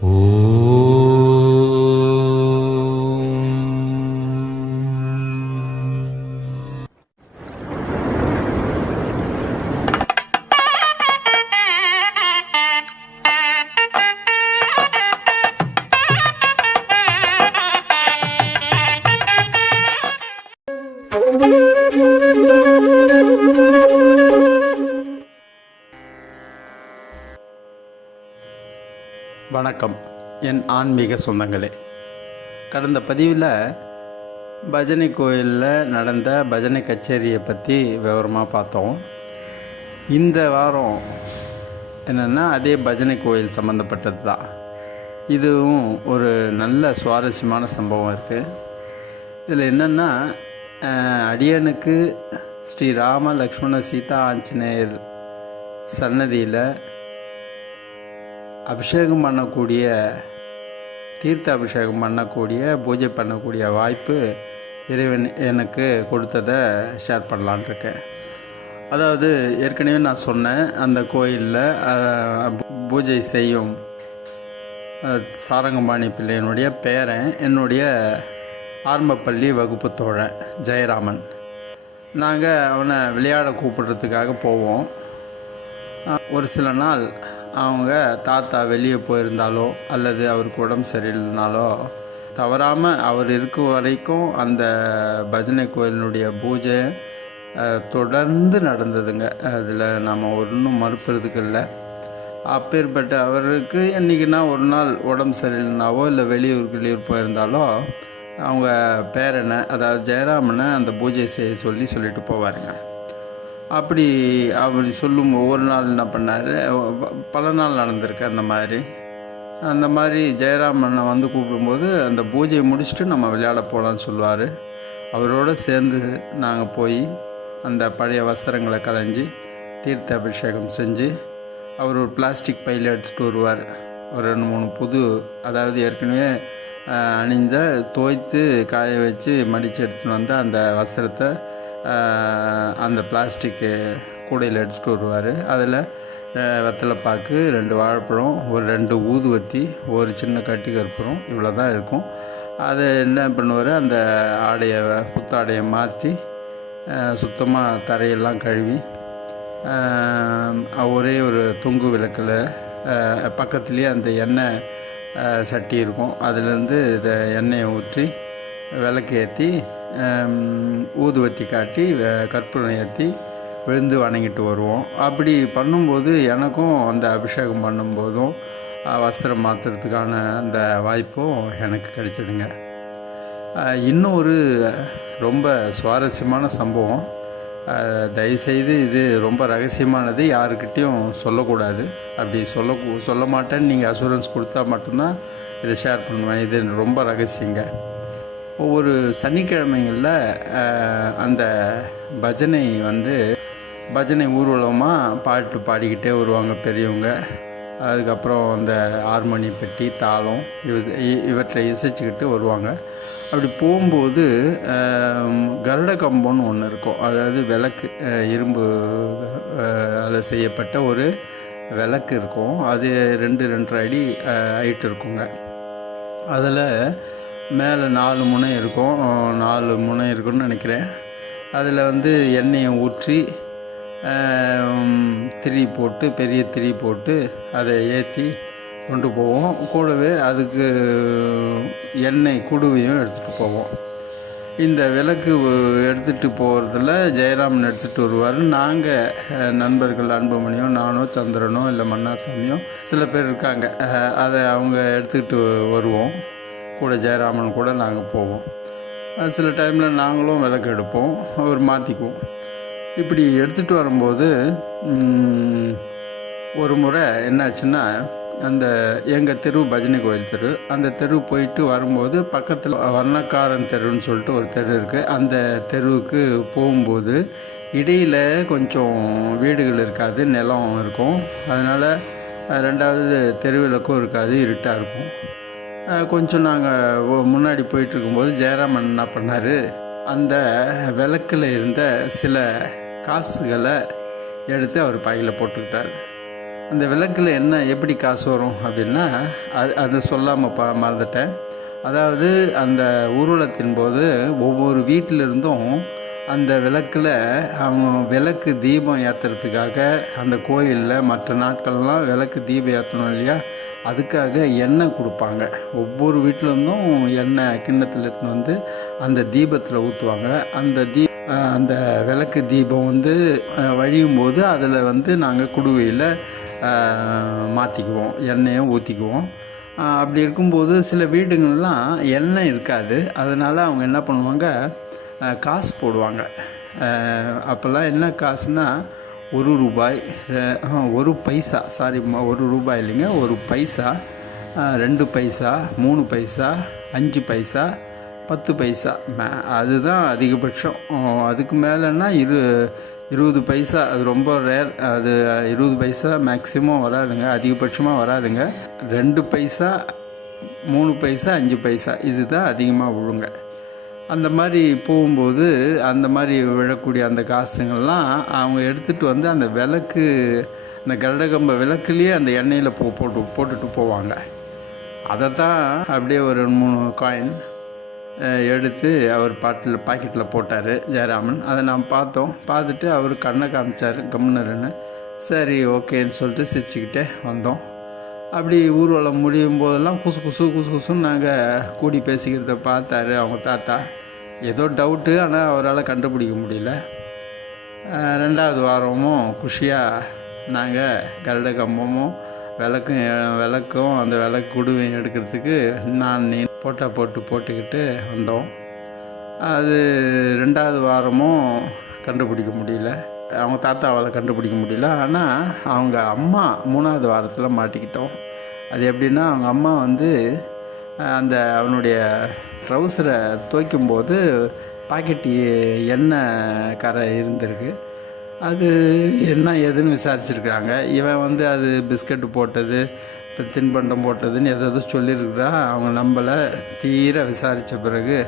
오. வணக்கம். என் ஆன்மீக சொந்தங்களே. கடந்த பதிவில் பஜனை கோயிலில் நடந்த பஜனை கச்சேரியை பற்றி விவரமாக பார்த்தோம். இந்த வாரம் என்னென்னா அதே பஜனை கோயில் சம்மந்தப்பட்டது தான். இதுவும் ஒரு நல்ல சுவாரஸ்யமான சம்பவம் இருக்குது இதில் என்னென்னா அடியனுக்கு ஸ்ரீ ராம லக்ஷ்மண சீதா ஆஞ்சநேயர் சன்னதியில் அபிஷேகம் பண்ணக்கூடிய தீர்த்த அபிஷேகம் பண்ணக்கூடிய பூஜை பண்ணக்கூடிய வாய்ப்பு இறைவன் எனக்கு கொடுத்ததை ஷேர் பண்ணலான்னு இருக்கேன் அதாவது ஏற்கனவே நான் சொன்னேன் அந்த கோயிலில் பூஜை செய்யும் சாரங்கபாணி பிள்ளையனுடைய பேரன் என்னுடைய ஆரம்பப்பள்ளி வகுப்பு தோழன் ஜெயராமன். நாங்கள் அவனை விளையாட கூப்பிடுறதுக்காக போவோம். ஒரு சில நாள் அவங்க தாத்தா வெளியே போயிருந்தாலோ அல்லது அவருக்கு உடம்பு சரியில்லைனாலோ தவறாமல் அவர் இருக்கும் வரைக்கும் அந்த பஜனை கோயிலினுடைய பூஜை தொடர்ந்து நடந்ததுங்க. அதில் நம்ம ஒன்றும் மறுப்புறதுக்கு இல்லை. அப்பேற்பட்ட அவருக்கு என்றைக்குன்னா ஒரு நாள் உடம்பு சரியில்லைனாவோ இல்லை வெளியூர் வெளியூர் போயிருந்தாலோ அவங்க பேரனை அதாவது ஜெயராமனை அந்த பூஜை செய்ய சொல்லி சொல்லிட்டு போவாருங்க. அப்படி அப்படி சொல்லும் ஒவ்வொரு நாள் என்ன பண்ணார்? பல நாள் நடந்திருக்கு அந்த மாதிரி. அந்த மாதிரி ஜெயராமனை வந்து கூப்பிடும்போது அந்த பூஜையை முடிச்சுட்டு நம்ம விளையாட போகலான்னு சொல்லுவார். அவரோட சேர்ந்து நாங்கள் போய் அந்த பழைய வஸ்திரங்களை களைஞ்சி தீர்த்த அபிஷேகம் செஞ்சு அவர் ஒரு பிளாஸ்டிக் பையில் எடுத்துகிட்டு வருவார். ஒரு ரெண்டு மூணு புது அதாவது ஏற்கனவே அணிந்த தோய்த்து காய வச்சு மடித்து எடுத்துகிட்டு வந்து அந்த வஸ்திரத்தை அந்த பிளாஸ்டிக்கு கூடையில் எடுத்துகிட்டு வருவார். அதில் வெத்தலைப்பாக்கு ரெண்டு வாழைப்பழம் ஒரு ரெண்டு ஊதுவத்தி ஒரு சின்ன கட்டி கற்பூரம் இவ்வளோ தான் இருக்கும். அதை என்ன பண்ணுவார் அந்த ஆடையை புத்தாடையை மாற்றி சுத்தமாக தரையெல்லாம் கழுவி ஒரே ஒரு தொங்கு விளக்கில் பக்கத்துலேயே அந்த எண்ணெய் சட்டி இருக்கும். அதுலேருந்து இதை எண்ணெயை ஊற்றி விளக்கு ஏற்றி ஊதுவத்தி காட்டி வ- கற்பூரம் ஏற்றி விழுந்து வணங்கிட்டு வருவோம். அப்படி பண்ணும்போது எனக்கும் அந்த அபிஷேகம் பண்ணும்போதும் வஸ்திரம் மாற்றுறதுக்கான அந்த வாய்ப்பும் எனக்கு கிடைச்சதுங்க. இன்னும் ஒரு ரொம்ப சுவாரஸ்யமான சம்பவம் தயவுசெய்து இது ரொம்ப ரகசியமானது யாருக்கிட்டேயும் சொல்லக்கூடாது. அப்படி சொல்ல சொல்ல மாட்டேன்னு நீங்கள் அசூரன்ஸ் கொடுத்தா மட்டும்தான் இதை ஷேர் பண்ணுவேன். இது ரொம்ப ரகசியங்க. ஒவ்வொரு சனிக்கிழமைகளில் அந்த பஜனை வந்து பஜனை ஊர்வலமாக பாட்டு பாடிக்கிட்டே வருவாங்க பெரியவங்க. அதுக்கப்புறம் அந்த ஹார்மோனி பெட்டி தாளம் இவ இ- இவற்றை இசைச்சிக்கிட்டு வருவாங்க. அப்படி போகும்போது கருட கம்பம்னு ஒன்று இருக்கும். அதாவது விளக்கு இரும்பு அதில் செய்யப்பட்ட ஒரு விளக்கு இருக்கும். அது ரெண்டு ரெண்டரை அடி ஹைட் இருக்குங்க. அதில் மேலே நாலு முனை இருக்கும். நாலு முனை இருக்குன்னு நினைக்கிறேன். அதில் வந்து எண்ணெயை ஊற்றி திரி போட்டு பெரிய திரி போட்டு அதை ஏற்றி கொண்டு போவோம். கூடவே அதுக்கு எண்ணெய் குடுவையும் எடுத்துகிட்டு போவோம். இந்த விளக்கு எடுத்துகிட்டு போகிறதுல ஜெயராமன் எடுத்துகிட்டு வருவார். நாங்கள் நண்பர்கள் அன்புமணியோ நானோ சந்திரனோ இல்லை மன்னார் சாமியோ சில பேர் இருக்காங்க. அதை அவங்க எடுத்துக்கிட்டு வருவோம். கூட ஜெயராமன் கூட நாங்கள் போவோம். சில டைமில் நாங்களும் விளக்கு எடுப்போம் அவர் மாற்றிக்குவோம் இப்படி எடுத்துகிட்டு வரும்போது ஒரு முறை என்னாச்சுன்னா அந்த எங்கள் தெரு பஜனை கோயில் தெரு அந்த தெரு போயிட்டு வரும்போது பக்கத்தில் வர்ணக்காரன் தெருன்னு சொல்லிட்டு ஒரு தெரு இருக்குது அந்த தெருவுக்கு போகும்போது இடையில் கொஞ்சம் வீடுகள் இருக்காது நிலம் இருக்கும். அதனால் ரெண்டாவது தெருவிளக்கும் இருக்காது இருட்டாக இருக்கும். கொஞ்சம் நாங்கள் முன்னாடி போயிட்டுருக்கும்போது ஜெயராமன் என்ன பண்ணார்? அந்த விளக்கில் இருந்த சில காசுகளை எடுத்து அவர் பையில் போட்டுக்கிட்டார். அந்த விளக்கில் என்ன எப்படி காசு வரும் அப்படின்னா அது அது சொல்லாமல் ப மறந்துட்டேன். அதாவது அந்த ஊர்வலத்தின் போது ஒவ்வொரு வீட்டிலிருந்தும் அந்த விளக்கில் அவங்க விளக்கு தீபம் ஏற்றுறதுக்காக அந்த கோயிலில் மற்ற நாட்கள்லாம் விளக்கு தீபம் ஏற்றணும் இல்லையா? அதுக்காக எண்ணெய் கொடுப்பாங்க. ஒவ்வொரு வீட்டிலேருந்தும் எண்ணெய் கிண்ணத்தில் எடுத்துன்னு வந்து அந்த தீபத்தில் ஊற்றுவாங்க அந்த தீ அந்த விளக்கு தீபம் வந்து வழியும் போது அதில் வந்து நாங்கள் குடுவையில் மாற்றிக்குவோம் எண்ணெயை ஊற்றிக்குவோம் அப்படி இருக்கும்போது சில வீடுங்கள்லாம் எண்ணெய் இருக்காது. அதனால் அவங்க என்ன பண்ணுவாங்க காசு போடுவாங்க. அப்போல்லாம் என்ன காசுனா ஒரு ரூபாய் ஒரு பைசா சாரி ஒரு ரூபாய் இல்லைங்க ஒரு பைசா ரெண்டு பைசா மூணு பைசா அஞ்சு பைசா பத்து பைசா மே- அதுதான் அதிகபட்சம். அதுக்கு மேலேன்னா இரு இருபது பைசா அது ரொம்ப ரேர் அது இருபது பைசா மேக்ஸிமம் வராதுங்க அதிகபட்சமாக வராதுங்க. ரெண்டு பைசா மூணு பைசா அஞ்சு பைசா இதுதான் அதிகமாக விழுங்க. அந்த மாதிரி போகும்போது அந்த மாதிரி விழக்கூடிய அந்த காசுங்கள்லாம் அவங்க எடுத்துகிட்டு வந்து அந்த விளக்கு அந்த கரடகம்ப விளக்குலேயே அந்த எண்ணெயில் போ போட்டு போட்டுட்டு போவாங்க. அதை தான் அப்படியே ஒரு மூணு காயின் எடுத்து அவர் பாட்டில் பாக்கெட்டில் போட்டார் ஜெயராமன். அதை நாம் பார்த்தோம். பார்த்துட்டு அவர் கண்ணை காமிச்சார் கம்னருன்னு சரி ஓகேன்னு சொல்லிட்டு சிரிச்சுக்கிட்டே வந்தோம். அப்படி ஊர்வலம் முடியும் போதெல்லாம் குசு குசு குசு குசுன்னு நாங்கள் கூடி பேசிக்கிறத பார்த்தாரு அவங்க தாத்தா. ஏதோ டவுட்டு ஆனால் அவரால் கண்டுபிடிக்க முடியல. ரெண்டாவது வாரமும் குஷியாக நாங்கள் கருட கம்பமும் விளக்கும் விளக்கும் அந்த விளக்கு குடுவையும் எடுக்கிறதுக்கு நான் நீ போட்டா போட்டு போட்டுக்கிட்டு வந்தோம். அது ரெண்டாவது வாரமும் கண்டுபிடிக்க முடியல. அவங்க தாத்தாவால் கண்டுபிடிக்க முடியல. ஆனால் அவங்க அம்மா மூணாவது வாரத்தில் மாட்டிக்கிட்டோம். அது எப்படின்னா அவங்க அம்மா வந்து அந்த அவனுடைய ட்ரௌசரை துவைக்கும்போது பாக்கெட் எண்ணெய் கரை இருந்திருக்கு. அது என்ன ஏதுன்னு விசாரிச்சிருக்கிறாங்க. இவன் வந்து அது பிஸ்கட்டு போட்டது இப்போ தின்பண்டம் போட்டதுன்னு எதாவது சொல்லியிருக்கிறா. அவங்க நம்மளை தீர விசாரித்த பிறகு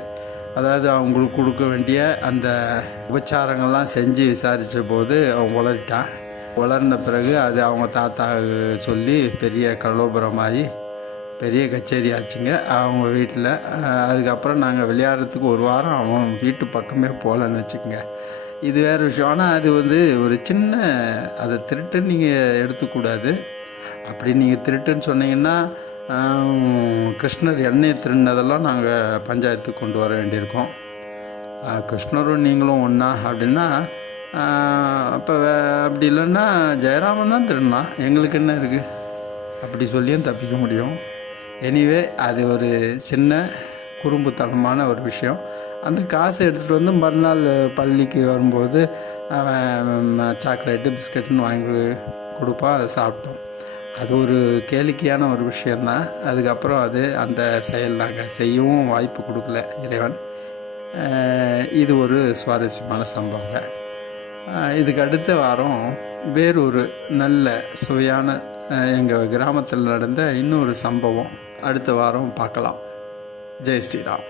அதாவது அவங்களுக்கு கொடுக்க வேண்டிய அந்த உபச்சாரங்கள்லாம் செஞ்சு விசாரித்த போது அவன் உளறிட்டான் உளர்ந்த பிறகு அது அவங்க தாத்தா சொல்லி பெரிய கலோபரமாகி பெரிய கச்சேரி ஆச்சுங்க. அவங்க வீட்டில் அதுக்கப்புறம் நாங்கள் விளையாடுறதுக்கு ஒரு வாரம் அவன் வீட்டு பக்கமே போகலன்னு வச்சுக்கோங்க. இது வேறு விஷயம். ஆனால் அது வந்து ஒரு சின்ன அதை திருட்டுன்னு நீங்கள் எடுத்துக்கூடாது. அப்படி நீங்கள் திருட்டுன்னு சொன்னீங்கன்னா கிருஷ்ணர் எண்ணெயை திருடினதெல்லாம் நாங்கள் பஞ்சாயத்துக்கு கொண்டு வர வேண்டியிருக்கோம். கிருஷ்ணரும் நீங்களும் ஒன்றா அப்படின்னா அப்போ அப்படி இல்லைன்னா ஜெயராமன் தான் திருடினான். எங்களுக்கு என்ன இருக்குது அப்படி சொல்லியும் தப்பிக்க முடியும். எனிவே அது ஒரு சின்ன குறும்புத்தனமான ஒரு விஷயம். அந்த காசு எடுத்துகிட்டு வந்து மறுநாள் பள்ளிக்கு வரும்போது அவன் சாக்லேட்டு பிஸ்கட்டுன்னு வாங்கி கொடுப்பான் அதை சாப்பிட்டோம். அது ஒரு கேளிக்கையான ஒரு விஷயந்தான். அதுக்கப்புறம் அது அந்த செயல் நாங்கள் செய்யவும் வாய்ப்பு கொடுக்கல இறைவன். இது ஒரு சுவாரஸ்யமான சம்பவங்க. இதுக்கு அடுத்த வாரம் வேறொரு நல்ல சுவையான எங்கள் கிராமத்தில் நடந்த இன்னொரு சம்பவம் அடுத்த வாரம் பார்க்கலாம். ஜெய் ஸ்ரீராம்.